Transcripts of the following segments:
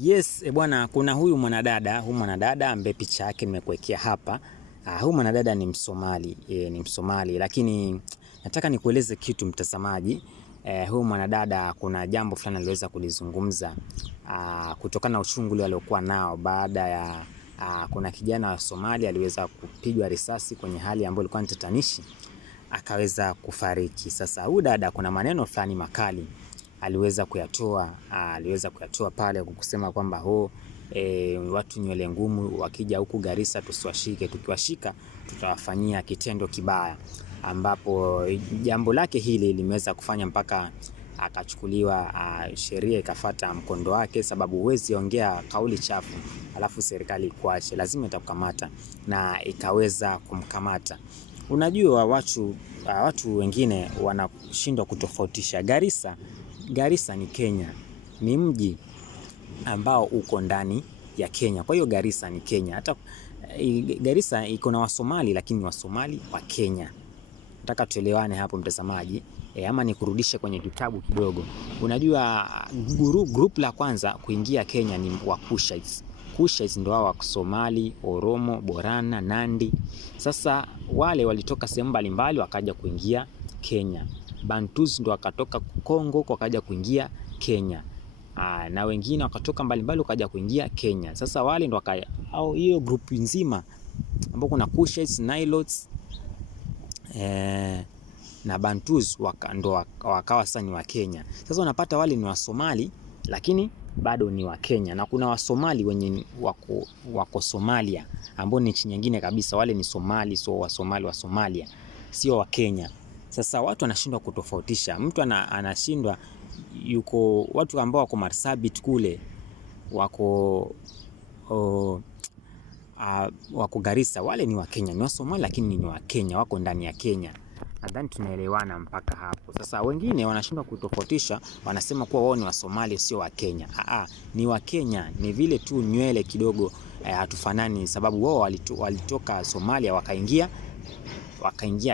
Yes, bwana, kuna huyu mwanadada ambaye picha yake nimekuwekea hapa. Huyu mwanadada ni Msomali, ni Msomali, lakini nataka nikueleze kitu mtazamaji. Huyu mwanadada kuna jambo fulani aliweza kulizungumza kutokana na uchungu aliokuwa nao baada ya kuna kijana wa Somali aliweza kupigwa risasi kwenye hali ambayo ilikuwa ni tatanishi, akaweza kufariki. Sasa huyu dada kuna maneno fulani makali aliweza kuyatoa pale kusema kwamba watu nywele ngumu wakija huku Garissa tusiwashike, tukiwashika tutawafanyia kitendo kibaya, ambapo jambo lake hili limeweza kufanya mpaka akachukuliwa sheria ikafata mkondo wake, sababu huwezi ongea kauli chafu alafu serikali ikuache, lazima itakukamata, na ikaweza kumkamata. Unajua watu wengine wanashindwa kutofautisha. Garissa ni Kenya, ni mji ambao uko ndani ya Kenya. Kwa hiyo Garissa ni Kenya. Hata Garissa iko na Wasomali, lakini Wasomali wa Kenya. Nataka tuelewane hapo mtazamaji, ama nikurudishe kwenye kitabu kidogo. Unajua group la kwanza kuingia Kenya ni wa Kushites. Kushites ndio wa Somali, Oromo, Borana, Nandi. Sasa wale walitoka sehemu mbalimbali wakaja kuingia Kenya. Bantus ndio wakatoka Kongo wakaja kuingia Kenya. Na wengine wakatoka mbalimbali wakaja kuingia Kenya. Sasa wale ndio au hiyo group nzima ambao kuna Kushites, Nilotes na Bantus ndo wakawa sasa ni wa Kenya. Sasa unapata wale ni wa Somali lakini bado ni wa Kenya, na kuna Wasomali wenye wako Somalia ambao ni nchi nyingine kabisa. Wale ni Somali, so wa Somalia, sio wa Kenya. Sasa watu wanashindwa kutofautisha, mtu anashindwa. Yuko watu ambao wako Marsabit kule, wako Garissa, wale ni wa Kenya, ni wa Somali lakini ni wa Kenya, wako ndani ya Kenya. Nadhani tunaelewana mpaka hapo. Sasa wengine wanashindwa kutofautisha, wanasema kuwa wao ni wa Somali sio wa Kenya. Ni wa Kenya, ni vile tu nywele kidogo hatufanani, sababu wao walitoka Somalia wakaingia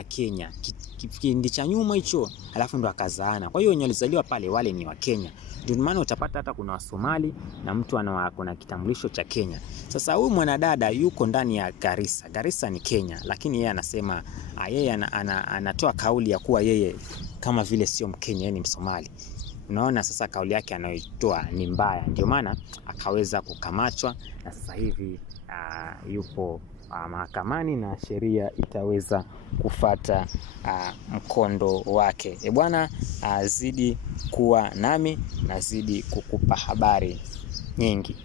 Kenya kipindi cha nyuma hicho, alafu ndo akazaana. Kwa hiyo wenye walizaliwa pale wale ni wa Kenya. Ndio maana utapata hata kuna Wasomali na mtu ana kitambulisho cha Kenya. Sasa huyu mwanadada yuko ndani ya Garissa. Garissa ni Kenya, lakini yeye anasema yeye anatoa kauli ya kuwa yeye kama vile sio Mkenya, yeye ni Msomali. Unaona, sasa kauli yake anayoitoa ni mbaya, ndio maana akaweza kukamatwa, na sasa hivi yupo mahakamani na sheria itaweza kufata mkondo wake. Bwana, zidi kuwa nami na zidi kukupa habari nyingi.